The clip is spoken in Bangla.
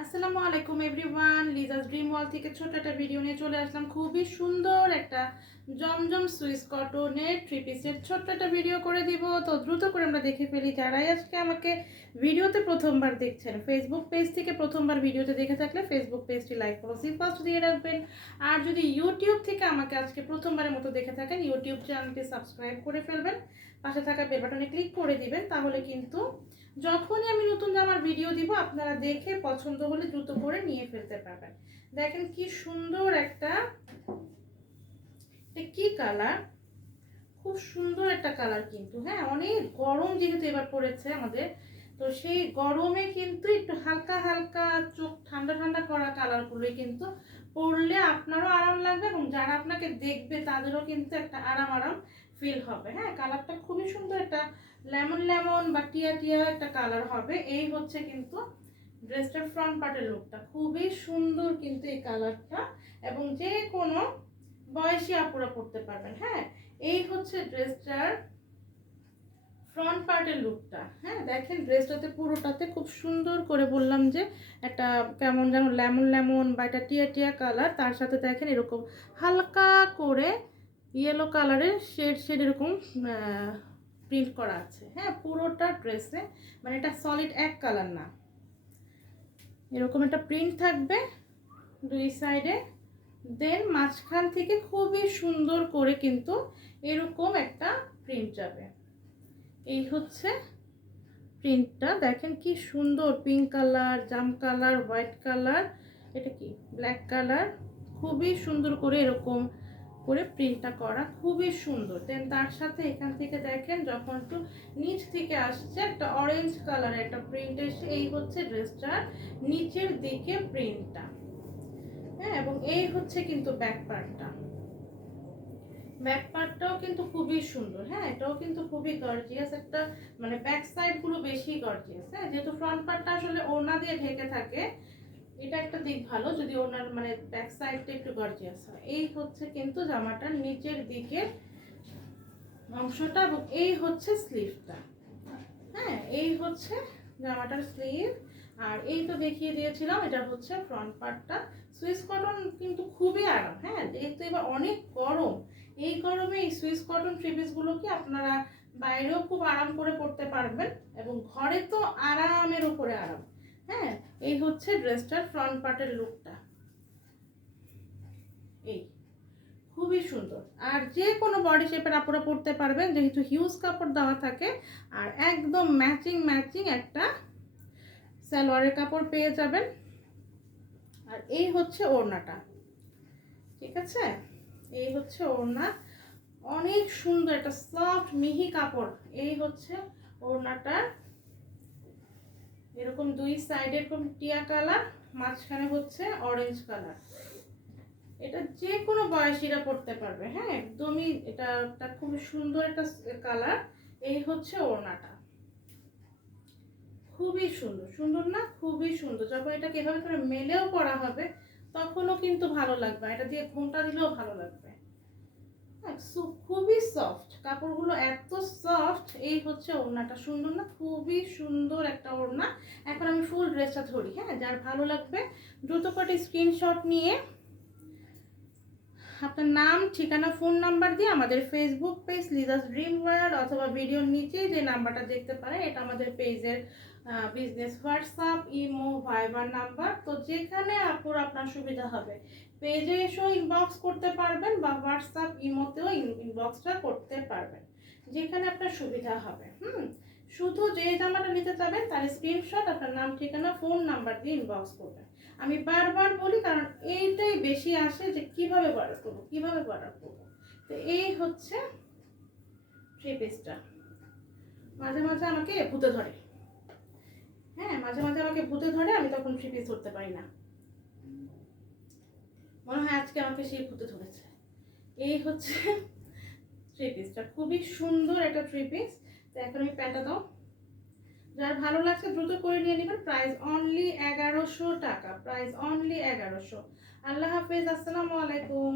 আসসালামু আলাইকুম এভরিওয়ান, লিজাস ড্রিম ওয়ার্ল্ড থেকে ছোট একটা ভিডিও নিয়ে চলে আসলাম। খুবই সুন্দর একটা জমজম সুইস কটনের থ্রি পিসের ছোট্ট একটা ভিডিও করে দিব। তো দ্রুত করে আমরা দেখে ফেলি। যারাই আজকে আমাকে ভিডিওতে প্রথমবার দেখছেন, ফেসবুক পেজ থেকে প্রথমবার ভিডিওতে দেখে থাকলে ফেসবুক পেজটি লাইক ফলো ফার্স্ট দিয়ে রাখবেন। আর যদি ইউটিউব থেকে আমাকে আজকে প্রথমবারের মতো দেখে থাকেন, ইউটিউব চ্যানেলটি সাবস্ক্রাইব করে ফেলবেন, পাশে থাকা বেল বাটনে ক্লিক করে দিবেন। তাহলে কিন্তু যখনই আমি নতুন জামার ভিডিও দিব আপনারা দেখে পছন্দ হলে দ্রুত করে নিয়ে ফেলতে পারবেন। দেখেন কি সুন্দর একটা, কি কালার, খুব সুন্দর একটা কালার কিন্তু। হ্যাঁ, অনেক গরম যেহেতু এবার পড়েছে আমাদের, তো সেই গরমে কিন্তু একটু হালকা হালকা চোখ ঠান্ডা ঠান্ডা করা কালারগুলোই কিন্তু পরলে আপনারও আরাম লাগবে এবং যারা আপনাকে দেখবে তাদেরও কিন্তু একটা আরাম আরাম ফিল হবে। হ্যাঁ, কালারটা খুবই সুন্দর, একটা লেমন লেমন বা টিয়া টিয়া একটা কালার হবে। এই হচ্ছে কিন্তু ড্রেসটার ফ্রন্ট পার্টের লুকটা, খুবই সুন্দর কিন্তু এই কালারটা, এবং যে কোনো বয়সী আপুরা পরতে পারবেন। হ্যাঁ, এই হচ্ছে ড্রেসটার ফ্রন্ট পার্টের লুকটা। হ্যাঁ, দেখেন ড্রেসটাতে পুরোটাতে খুব সুন্দর করে বললাম যে একটা কেমন যেন লেমন লেমন বা একটা টিয়া টিয়া কালার, তার সাথে দেখেন এরকম হালকা করে ইয়েলো কালারের শেড শেড এরকম প্রিন্ট করা আছে। হ্যাঁ, পুরোটা ড্রেসে, মানে এটা সলিড এক কালার না, এরকম একটা প্রিন্ট থাকবে দুই সাইডে। দেন মাঝখান থেকে খুবই সুন্দর করে কিন্তু এরকম একটা প্রিন্ট যাবে। এই হচ্ছে প্রিন্টটা, দেখেন কি সুন্দর, পিঙ্ক কালার, জাম কালার, হোয়াইট কালার, এটা কি ব্ল্যাক কালার, খুবই সুন্দর করে এরকম করে প্রিন্টটা করা, খুবই সুন্দর। দেন তার সাথে এখান থেকে দেখেন যখন একটু নিচ থেকে আসছে একটা অরেঞ্জ কালারের একটা প্রিন্ট এসে, এই হচ্ছে ড্রেসটার নিচের দিকে প্রিন্টটা। হ্যাঁ, এবং এই হচ্ছে কিন্তু ব্যাক পার্টটা, ব্যাক পার্টটাও কিন্তু খুবই সুন্দর। হ্যাঁ, এটাও কিন্তু খুবই গর্জিয়াস একটা, মানে ব্যাক সাইড গুলো বেশি গর্জিয়াস। হ্যাঁ, যেহেতু ফ্রন্ট পার্টটা আসলে ওড়না দিয়ে ঢেকে থাকে, এটা একটা দিক ভালো যদি ওড়নার মানে ব্যাক সাইডটা একটু গর্জিয়াস হয়। এই হচ্ছে কিন্তু জামাটার নিচের দিকের অংশটা, এবং এই হচ্ছে স্লিভটা। হ্যাঁ, এই হচ্ছে জামাটার স্লিভ। আর এই তো দেখিয়ে দিয়েছিলাম, এটা হচ্ছে ফ্রন্ট পার্টটা। সুইস কটন কিন্তু খুবই আরাম। হ্যাঁ, যেহেতু এবার অনেক গরম, এই গরমে এই সুইস কটন থ্রি পিসগুলোকে আপনারা বাইরেও খুব আরাম করে পরতে পারবেন এবং ঘরে তো আরামের উপরে আরাম। হ্যাঁ, এই হচ্ছে ড্রেসটার ফ্রন্ট পার্টের লুকটা, এই খুবই সুন্দর। আর যে কোনো বডি শেপের আপুরা পরতে পারবেন যেহেতু হিউজ কাপড় দেওয়া থাকে। আর একদম ম্যাচিং ম্যাচিং একটা সালোয়ারের কাপড় পেয়ে যাবেন। আর এই হচ্ছে ওড়নাটা, ঠিক আছে, এই হচ্ছে ওড়না, অনেক সুন্দর একটা সফট মিহি কাপড়। এই হচ্ছে ওড়নাটা, এরকম দুই সাইডে এরকম টিয়া কালার, মাঝখানে হচ্ছে অরেঞ্জ কালার। এটা যে কোনো বয়সীরা পরতে পারবে। হ্যাঁ, একদমই এটা খুব সুন্দর একটা কালার। এই হচ্ছে ওড়নাটা, খুবই সুন্দর, সুন্দর না, খুবই সুন্দর। যখন এটাকে এভাবে করে মেলেও পরা হবে তখনও কিন্তু ভালো লাগবে, এটা দিয়ে ঘোমটা দিলেও ভালো লাগবে। খুবই সফট কাপড়গুলো, এত সফট। এই হচ্ছে ওড়নাটা, সুন্দর না, খুবই সুন্দর একটা ওড়না। এখন আমি ফুল ড্রেসটা ধরি। হ্যাঁ, যার ভালো লাগবে দ্রুত করে স্ক্রিনশট নিয়ে আপনার নাম, ঠিকানা, ফোন নাম্বার দিয়ে আমাদের Facebook page Liza's dream world অথবা ভিডিওর নিচে যে নাম্বারটা দেখতে পারেন, এটা আমাদের পেজের বিজনেস হোয়াটসঅ্যাপ, ইমো, ভাইবার নাম্বার। তো যেখানে আপুর আপনার সুবিধা হবে পেজে এসেও ইনবক্স করতে পারবেন বা হোয়াটসঅ্যাপ ইমোতেও ইনবক্সটা করতে পারবেন, যেখানে আপনার সুবিধা হবে। শুধু যে জামাটা নিতে চাবেন তার স্ক্রিনশট আপনার নাম, ঠিকানা, ফোন নাম্বার দিয়ে ইনবক্স করবেন। আমি বারবার বলি কারণ এইটাই বেশি আসে যে কিভাবে অর্ডার করবো, কিভাবে অর্ডার করবো। তো এই হচ্ছে থ্রি পিসটা, মাঝে মাঝে আমাকে ভূতে ধরে। হ্যাঁ, মাঝে মাঝে আমাকে ভূতে ধরে, আমি তখন থ্রি পিস ধরতে পারি না, মনে হয় আজকে আমাকে সেই ভূতে ধরেছে। এই হচ্ছে থ্রি পিসটা, খুবই সুন্দর একটা থ্রি পিস। তো এখন আমি প্যান্টটা দাও, যার ভালো লাগছে দ্রুত করে নিয়ে নেবেন। প্রাইস অনলি 1100 টাকা, প্রাইস অনলি 1100। আল্লাহ হাফেজ, আসসালামু আলাইকুম।